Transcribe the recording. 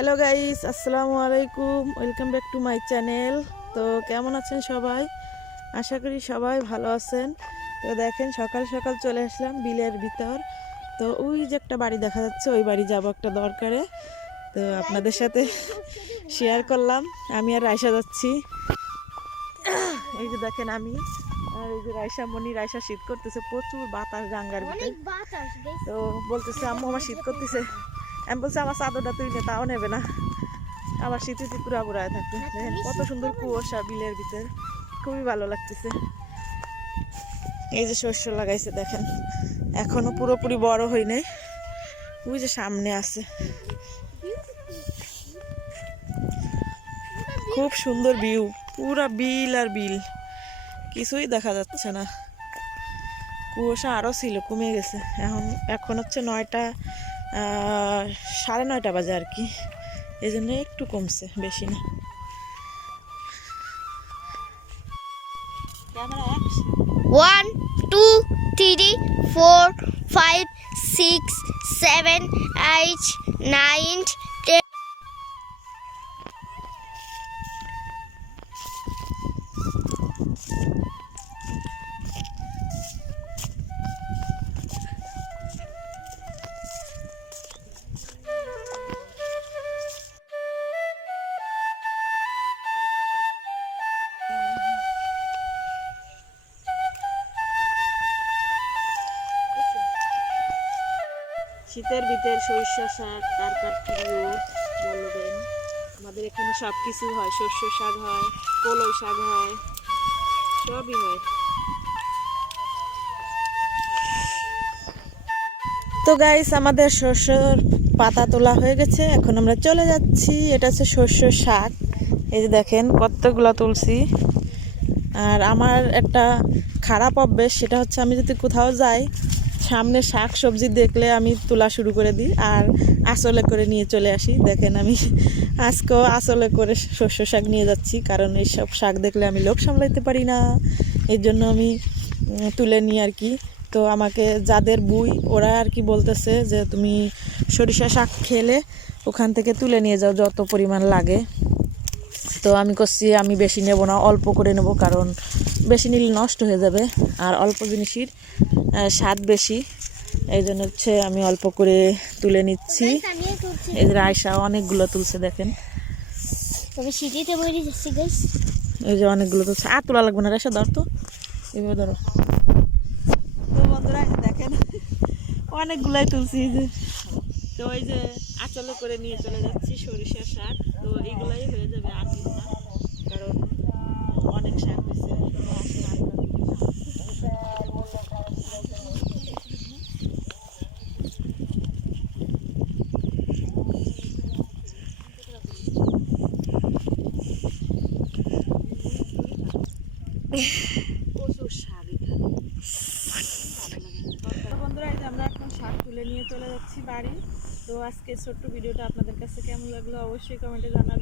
Hello guys, আসসালামু আলাইকুম। Welcome back to my channel. তো কেমন আছেন সবাই? আশা করি সবাই ভালো আছেন। তো দেখেন, সকাল সকাল চলে আসলাম বিলের ভিতর। তো ওই যে একটা বাড়ি দেখা যাচ্ছে, ওই বাড়ি যাব একটা দরকারে। তো আপনাদের সাথে শেয়ার করলাম। আমি আর রাইসা যাচ্ছি। এই যে দেখেন আমি আর এই যে রাইসা মনি। রাইসা শীত করতেছে, প্রচুর বাতাস জাঙ্গার ভিতরে। তো বলতেছে আম্মু আমার শীত করতেছে। আমি বলছি আমার চাদরটা তুই নে, তাও নেবে না। আবার শীতে পুরা পুরায় থাকবে। দেখেন কত সুন্দর কুয়াশা বিলের ভিতর, খুবই ভালো লাগতেছে। এই যে শস্য লাগাইছে দেখেন, এখনো পুরোপুরি বড় হয় নাই। ওই যে সামনে আছে, খুব সুন্দর ভিউ। পুরা বিল আর বিল, কিছুই দেখা যাচ্ছে না। কুয়াশা আরো ছিল, কমে গেছে। এখন হচ্ছে 9টা 9:30 বাজে আর কি, এই জন্য একটু কমছে, বেশি না। One, two, three, four, five, six, seven, 8, 9, 10. শীতের ভিতর সরিষা শাক কার কার প্রিয় বলবেন। আমাদের এখানে সব কিছু হয়, শস্য শাক হয়, কলই শাক হয়, সবই হয়। তো গাইস, আমাদের শস্যর পাতা তোলা হয়ে গেছে, এখন আমরা চলে যাচ্ছি। এটা হচ্ছে শস্য শাক। এই যে দেখেন কতগুলো তুলছি। আর আমার একটা খারাপ অভ্যেস, সেটা হচ্ছে আমি যদি কোথাও যাই, সামনে শাক সবজি দেখলে আমি তোলা শুরু করে দিই আর আঁচলে করে নিয়ে চলে আসি। দেখেন আমি আজকেও আঁচলে করে শস্য শাক নিয়ে যাচ্ছি, কারণ এইসব শাক দেখলে আমি লোভ সামলাইতে পারি না। এই জন্য আমি তুলে নিই আর কি। তো আমাকে যাদের বুই, ওরা আর কি বলতেছে যে তুমি সরিষা শাক খেলে ওখান থেকে তুলে নিয়ে যাও যত পরিমাণ লাগে। তো আমি করছি আমি বেশি নেব না, অল্প করে নেব, কারণ বেশি নিলে নষ্ট হয়ে যাবে। আর অল্প জিনিসের স্বাদ বেশি, এই জন্য হচ্ছে আমি অল্প করে তুলে নিচ্ছি। এই যে আয়সা অনেকগুলো তুলছে দেখেন, এই যে অনেকগুলো তুলছে। আর তোলা লাগবে না, রেশা ধর তো, এভাবে ধরো। তো বন্ধুরা দেখেন অনেকগুলাই তুলছি। যে তো ওই যে আঁচলে করে নিয়ে চলে যাচ্ছি সরিষা শাক। তো এইগুলাই হয়ে যাবে, আর দিব না, কারণ অনেক শাক হয়েছে। প্রচুর শাক এখানে। বন্ধুরা এই যে আমরা এখন শাক তুলে নিয়ে চলে যাচ্ছি বাড়ি। তো আজকে ছোট্ট ভিডিওটা আপনাদের কাছে কেমন লাগলো অবশ্যই কমেন্টে জানাবেন।